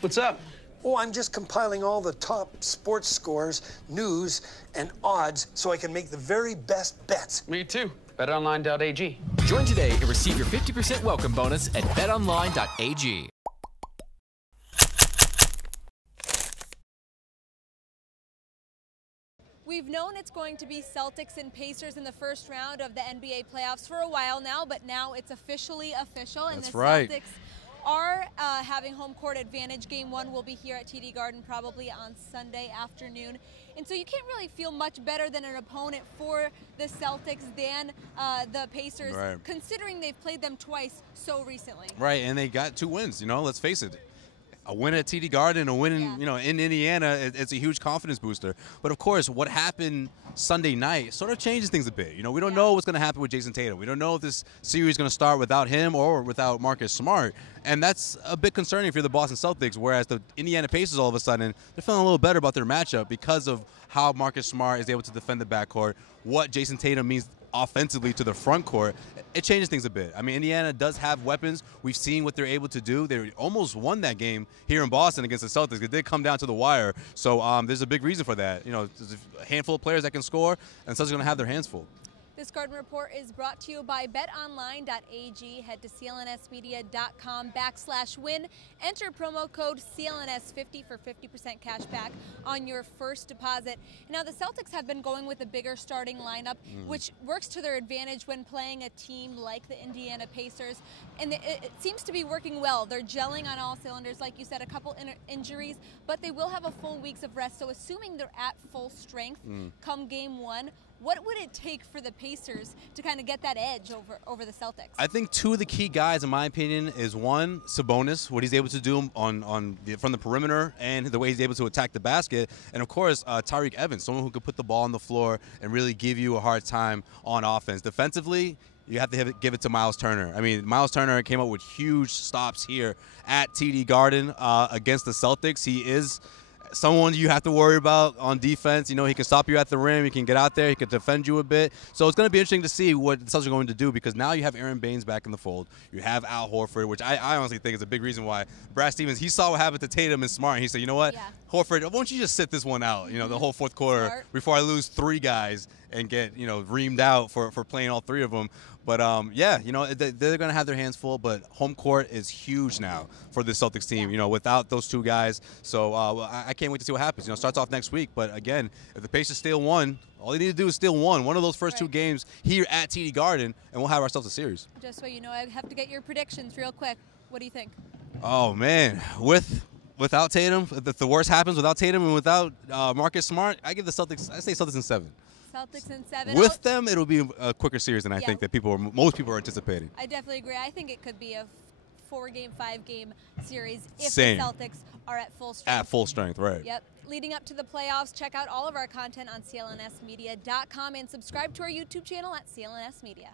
What's up? Oh, I'm just compiling all the top sports scores, news, and odds so I can make the very best bets. Me too. BetOnline.ag. Join today and receive your 50% welcome bonus at betonline.ag. We've known it's going to be Celtics and Pacers in the first round of the NBA playoffs for a while now, but now it's officially official. And That's the right. Celtics are having home court advantage. Game 1 will be here at TD Garden probably on Sunday afternoon. And so you can't really feel much better than an opponent for the Celtics than the Pacers, Right. considering they've played them twice so recently. Right, and they got 2 wins. Let's face it. A win at TD Garden, a win in, in Indiana, it's a huge confidence booster. But of course, what happened Sunday night sort of changes things a bit. We don't know what's going to happen with Jason Tatum. We don't know if this series is going to start without him or without Marcus Smart. And that's a bit concerning if you're the Boston Celtics, whereas the Indiana Pacers, all of a sudden, they're feeling a little better about their matchup because of how Marcus Smart is able to defend the backcourt, what Jason Tatum means offensively to the front court. It changes things a bit. I mean, Indiana does have weapons. We've seen what they're able to do. They almost won that game here in Boston against the Celtics. It did come down to the wire. So there's a big reason for that. There's a handful of players that can score, and Celtics are going to have their hands full. This Garden Report is brought to you by betonline.ag. Head to clnsmedia.com/win. Enter promo code CLNS50 for 50% cash back on your first deposit. Now, the Celtics have been going with a bigger starting lineup, which works to their advantage when playing a team like the Indiana Pacers. And it seems to be working well. They're gelling on all cylinders. Like you said, a couple injuries, but they will have a full weeks of rest. So assuming they're at full strength come game 1, what would it take for the Pacers to kind of get that edge over the Celtics? I think 2 of the key guys, in my opinion, is one, Sabonis, what he's able to do from the perimeter and the way he's able to attack the basket, and of course Tyreke Evans, someone who could put the ball on the floor and really give you a hard time on offense. Defensively, you have to give it to Miles Turner. I mean, Miles Turner came up with huge stops here at TD Garden against the Celtics. He is someone you have to worry about on defense. He can stop you at the rim. He can get out there. He can defend you a bit. So it's going to be interesting to see what the Celtics are going to do, because now you have Aaron Baines back in the fold. You have Al Horford, which I honestly think is a big reason why Brad Stevens, he saw what happened to Tatum and Smart, and he said, you know what, Horford, why don't you just sit this one out, the whole fourth quarter before I lose 3 guys and get, reamed out for playing all 3 of them. But, they're going to have their hands full, but home court is huge now for the Celtics team, without those 2 guys. So I can't wait to see what happens. It starts off next week. But, again, if the Pacers steal one, all they need to do is steal one of those first 2 games here at TD Garden, and we'll have ourselves a series. Just so you know, I have to get your predictions real quick. What do you think? Oh, man. Without Tatum, if the worst happens without Tatum and without Marcus Smart, I give the Celtics, I say Celtics in 7. Celtics in 7. With them, it'll be a quicker series than I think that most people are anticipating. I definitely agree. I think it could be a 4-game, 5-game series if Same. the Celtics are at full strength. At full strength, right. Yep. Leading up to the playoffs, check out all of our content on clnsmedia.com and subscribe to our YouTube channel at CLNS Media.